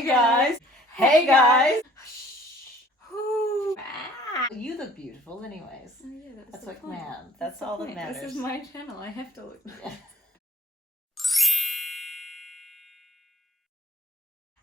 Hey guys. Hey guys. Shh. Ooh. Ah. You look beautiful anyways. Oh yeah, That's the what point. man. That's all the that point. matters. This is my channel. I have to look. Yeah.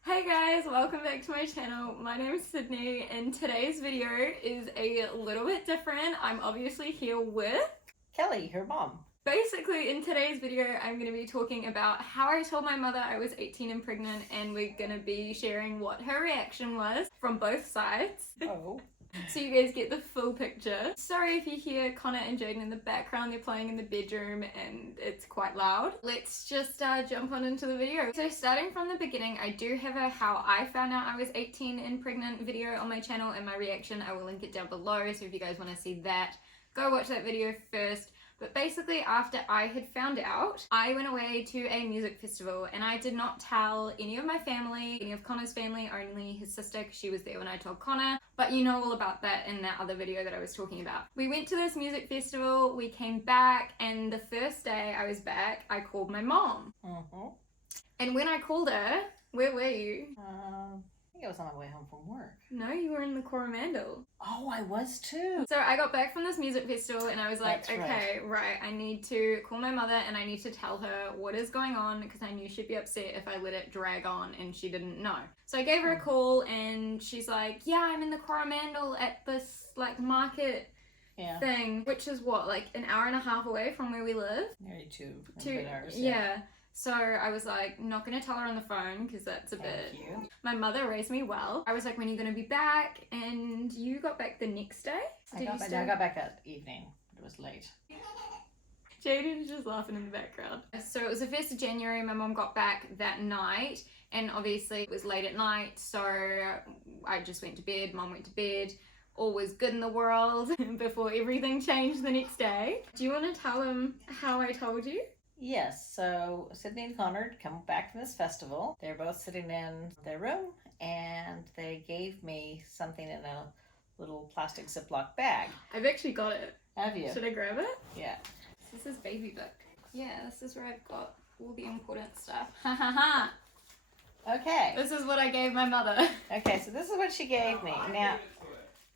Hey guys, welcome back to my channel. My name is Sydney and today's video is a little bit different. I'm obviously here with Kelly, her mom. Basically, in today's video, I'm going to be talking about how I told my mother I was 18 and pregnant, and we're going to be sharing what her reaction was from both sides. Oh. So you guys get the full picture. Sorry if you hear Connor and Jaden in the background, they're playing in the bedroom and it's quite loud. Let's just jump on into the video. So starting from the beginning, I do have a how I found out I was 18 and pregnant video on my channel, and my reaction, I will link it down below, so if you guys want to see that, go watch that video first. But basically, after I had found out, I went away to a music festival and I did not tell any of my family, any of Connor's family, only his sister, because she was there when I told Connor. But you know all about that in that other video that I was talking about. We went to this music festival, we came back, and the first day I was back, I called my mom. Mm-hmm. And when I called her, where were you? I think I was on my way home from work. No, you were in the Coromandel. Oh, I was too. So I got back from this music festival and I was like, That's okay, right, I need to call my mother and I need to tell her what is going on, because I knew she'd be upset if I let it drag on and she didn't know. So I gave her a call and she's like, yeah, I'm in the Coromandel at this like market thing, which is what, like an hour and a half away from where we live? Nearly two hours. Yeah. So I was like, not gonna tell her on the phone because that's a bit. Thank you. My mother raised me well. I was like, when are you gonna be back? And you got back the next day? I got back that evening. It was late. Jaden's just laughing in the background. So it was the 1st of January, my mom got back that night, and obviously it was late at night, so I just went to bed, mom went to bed. All was good in the world before everything changed the next day. Do you want to tell them how I told you? Yes, so Sydney and Connor come back from this festival. They're both sitting in their room and they gave me something in a little plastic Ziploc bag. I've actually got it. Have you? Should I grab it? Yeah. This is baby book. Yeah, this is where I've got all the important stuff. Ha ha ha! Okay. This is what I gave my mother. Okay, so this is what she gave me. Now.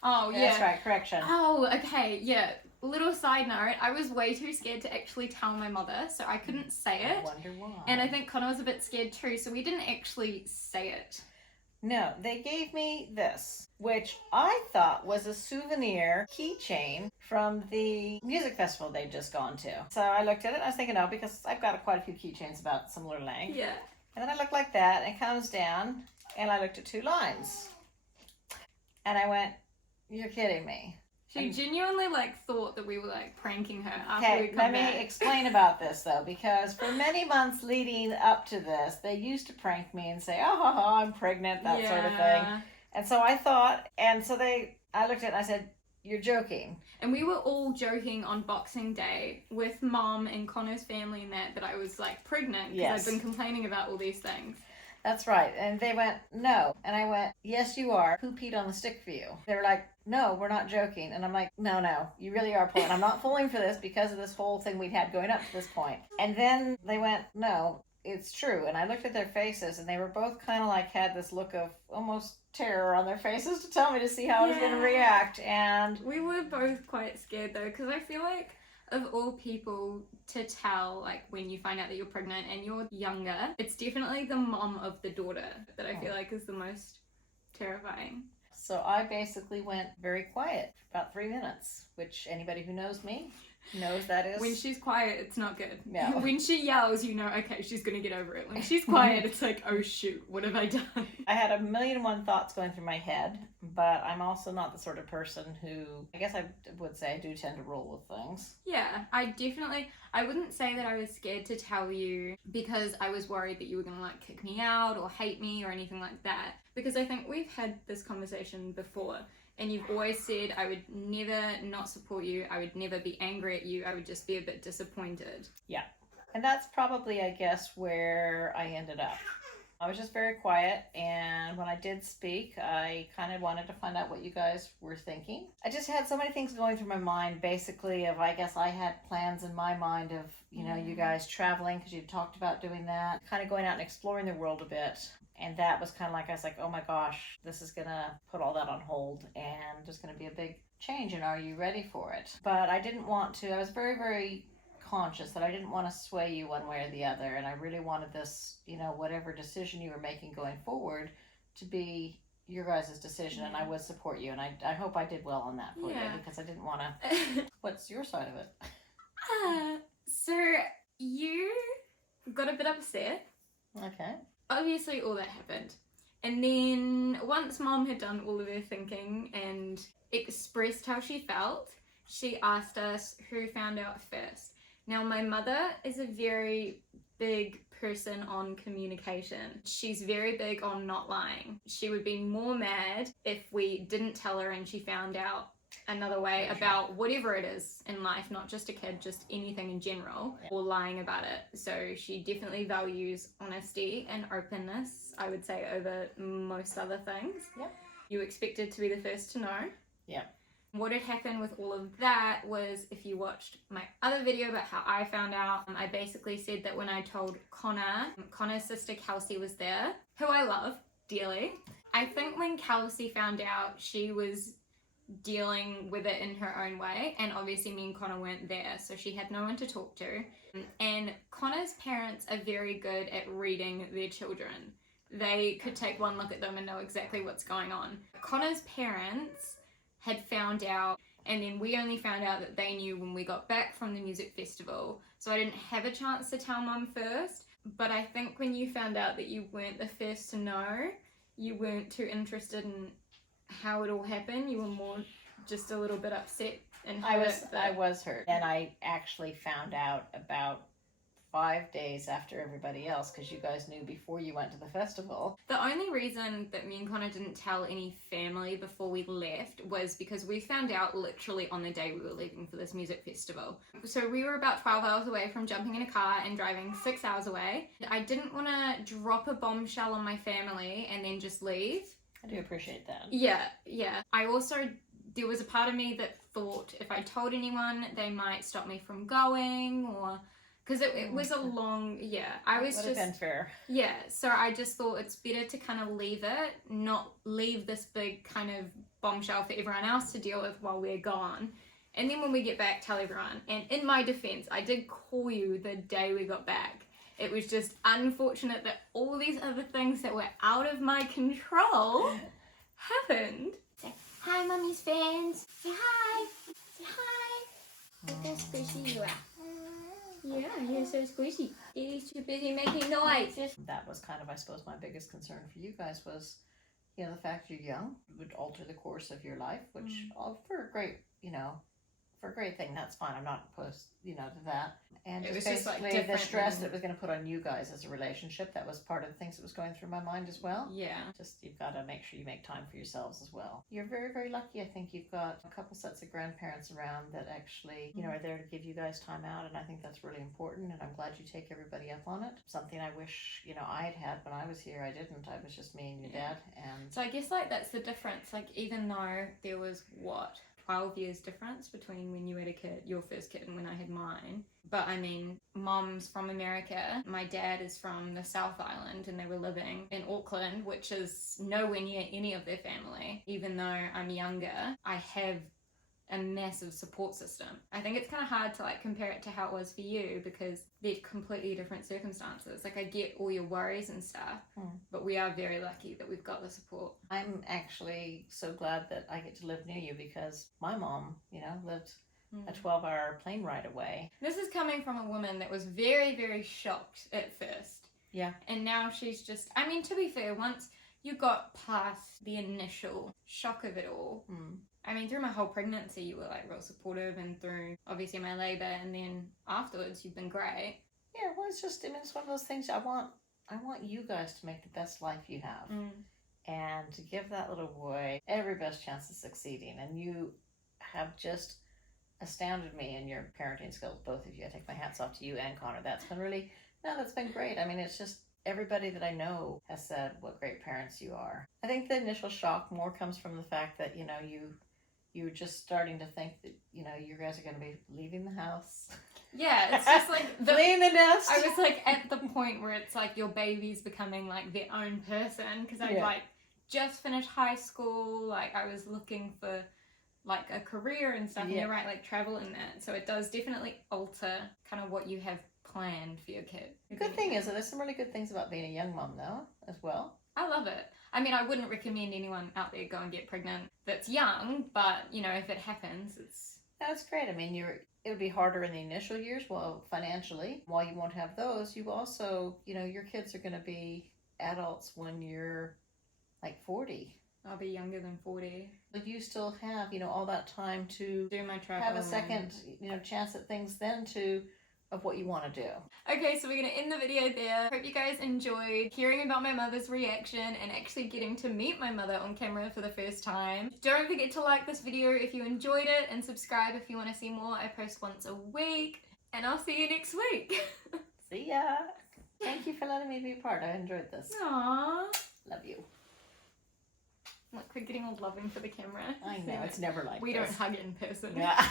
Oh, yeah. That's right, correction. Oh, okay, yeah. Little side note, I was way too scared to actually tell my mother, so I couldn't say it. I wonder why. And I think Connor was a bit scared too, so we didn't actually say it. No, they gave me this, which I thought was a souvenir keychain from the music festival they'd just gone to. So I looked at it and I was thinking, oh, because I've got quite a few keychains about similar length. Yeah. And then I looked like that and it comes down and I looked at 2 lines. And I went, you're kidding me. She genuinely thought that we were pranking her after we come let back. me explain about this though, because for many months leading up to this, they used to prank me and say, oh, I'm pregnant, that sort of thing. And so I thought, and so I looked at it and I said, you're joking. And we were all joking on Boxing Day with Mom and Connor's family and that I was pregnant, because I've been complaining about all these things. That's right. And they went, no. And I went, yes, you are. Who peed on the stick for you? They were like, no, we're not joking. And I'm like, no, you really are pulling. I'm not falling for this because of this whole thing we'd had going up to this point. And then they went, no, it's true. And I looked at their faces and they were both kind of had this look of almost terror on their faces to tell me to see how I was going to react. And we were both quite scared though, because I feel like of all people to tell, when you find out that you're pregnant and you're younger, it's definitely the mom of the daughter that I feel like is the most terrifying. So I basically went very quiet for about 3 minutes, which anybody who knows me knows that is. When she's quiet, it's not good. No. When she yells, you know, okay, she's gonna get over it. When she's quiet, it's like, oh shoot, what have I done? I had 1,000,001 thoughts going through my head, but I'm also not the sort of person who, I guess I would say I do tend to roll with things. Yeah, I wouldn't say that I was scared to tell you because I was worried that you were gonna kick me out or hate me or anything like that. Because I think we've had this conversation before. And you've always said I would never not support you, I would never be angry at you, I would just be a bit disappointed. Yeah. And that's probably, I guess, where I ended up. I was just very quiet, and when I did speak, I kind of wanted to find out what you guys were thinking. I just had so many things going through my mind, basically, of I guess I had plans in my mind of, you know, you guys traveling, because you talked about doing that, kind of going out and exploring the world a bit. And that was kind of like, I was like, oh my gosh, this is going to put all that on hold, and there's going to be a big change, and are you ready for it? But I didn't want to, I was very, very conscious that I didn't want to sway you one way or the other, and I really wanted this, you know, whatever decision you were making going forward to be your guys' decision, and I would support you, and I hope I did well on that for you, because I didn't want to. What's your side of it? So you got a bit upset. Okay. Obviously all that happened, and then once Mom had done all of her thinking and expressed how she felt, she asked us who found out first. Now, my mother is a very big person on communication. She's very big on not lying. She would be more mad if we didn't tell her and she found out another way about whatever it is in life, not just a kid, just anything in general, or lying about it. So she definitely values honesty and openness, I would say, over most other things. Yep. You expected to be the first to know. Yeah. What had happened with all of that was, if you watched my other video about how I found out, I basically said that when I told Connor's sister Kelsey was there, who I love dearly. I think when Kelsey found out, she was dealing with it in her own way, and obviously me and Connor weren't there, so she had no one to talk to. And Connor's parents are very good at reading their children. They could take one look at them and know exactly what's going on. Connor's parents had found out, and then we only found out that they knew when we got back from the music festival, so I didn't have a chance to tell Mum first. But I think when you found out that you weren't the first to know, you weren't too interested in how it all happened. You were more just a little bit upset and hurt. I was hurt, and I actually found out about 5 days after everybody else, because you guys knew before you went to the festival. The only reason that me and Connor didn't tell any family before we left was because we found out literally on the day we were leaving for this music festival. So we were about 12 hours away from jumping in a car and driving 6 hours away. I didn't want to drop a bombshell on my family and then just leave. I do appreciate that. Yeah. I also, there was a part of me that thought if I told anyone, they might stop me from going, or because it was a long, I was would just, have been fair. Yeah, so I just thought it's better to kind of leave it, not leave this big kind of bombshell for everyone else to deal with while we're gone. And then when we get back, tell everyone. And in my defense, I did call you the day we got back. It was just unfortunate that all these other things that were out of my control happened. Say, hi, Mummy's fans. Say hi. Say hi. Look how squishy you are. Yeah, you're so squishy. Daddy's too busy making noises. That was kind of, I suppose, my biggest concern for you guys was, you know, the fact you're young would alter the course of your life, which for a great, you know, for a great thing, that's fine. I'm not opposed, you know, to that. And It just was just, like, basically the different stress than- that it was going to put on you guys as a relationship, that was part of the things that was going through my mind as well. Yeah. Just, you've got to make sure you make time for yourselves as well. You're very, very lucky. I think you've got a couple sets of grandparents around that actually, you know, are there to give you guys time out, and I think that's really important, and I'm glad you take everybody up on it. Something I wish, you know, I had when I was here. I didn't. I was just me and your dad, and So I guess, like, that's the difference. Like, even though there was, 12 years difference between when you had a kid, your first kid, and when I had mine. But I mean, Mom's from America, my dad is from the South Island, and they were living in Auckland, which is nowhere near any of their family. Even though I'm younger, I have a massive support system. I think it's kind of hard to, like, compare it to how it was for you, because they're completely different circumstances. Like, I get all your worries and stuff, but we are very lucky that we've got the support. I'm actually so glad that I get to live near you, because my mom, you know, lived a 12-hour plane ride away. This is coming from a woman that was very, very shocked at first. Yeah. And now she's just, I mean, to be fair, once you got past the initial shock of it all, I mean, through my whole pregnancy, you were, like, real supportive, and through, obviously, my labour, and then afterwards, you've been great. Yeah, well, it's just, I mean, it's one of those things. I want you guys to make the best life you have, and to give that little boy every best chance of succeeding. And you have just astounded me in your parenting skills, both of you. I take my hats off to you and Connor. That's been great. I mean, it's just, everybody that I know has said what great parents you are. I think the initial shock more comes from the fact that, you know, you're just starting to think that, you know, you guys are going to be leaving the house. Yeah, it's just like leaving the nest. I was like at the point where it's like your baby's becoming like their own person, because I'd like just finished high school, like I was looking for like a career and stuff, and you're right, like travel in that, so it does definitely alter kind of what you have planned for your kid. The good thing is that there's some really good things about being a young mom though as well. I love it. I mean, I wouldn't recommend anyone out there go and get pregnant that's young, but you know, if it happens, that's great. I mean, it would be harder in the initial years, well, financially. While you won't have those, you also, you know, your kids are going to be adults when you're like 40. I'll be younger than 40. But you still have, you know, all that time to do my travel, have a second, you know, chance at things then of what you want to do. Okay, so we're going to end the video there. Hope you guys enjoyed hearing about my mother's reaction and actually getting to meet my mother on camera for the first time. Don't forget to like this video if you enjoyed it, and subscribe if you want to see more. I post once a week, and I'll see you next week. See ya. Thank you for letting me be a part. I enjoyed this. Aww. Love you. Look, we're getting all loving for the camera. I know, it's never like we this. don't hug in person. Yeah.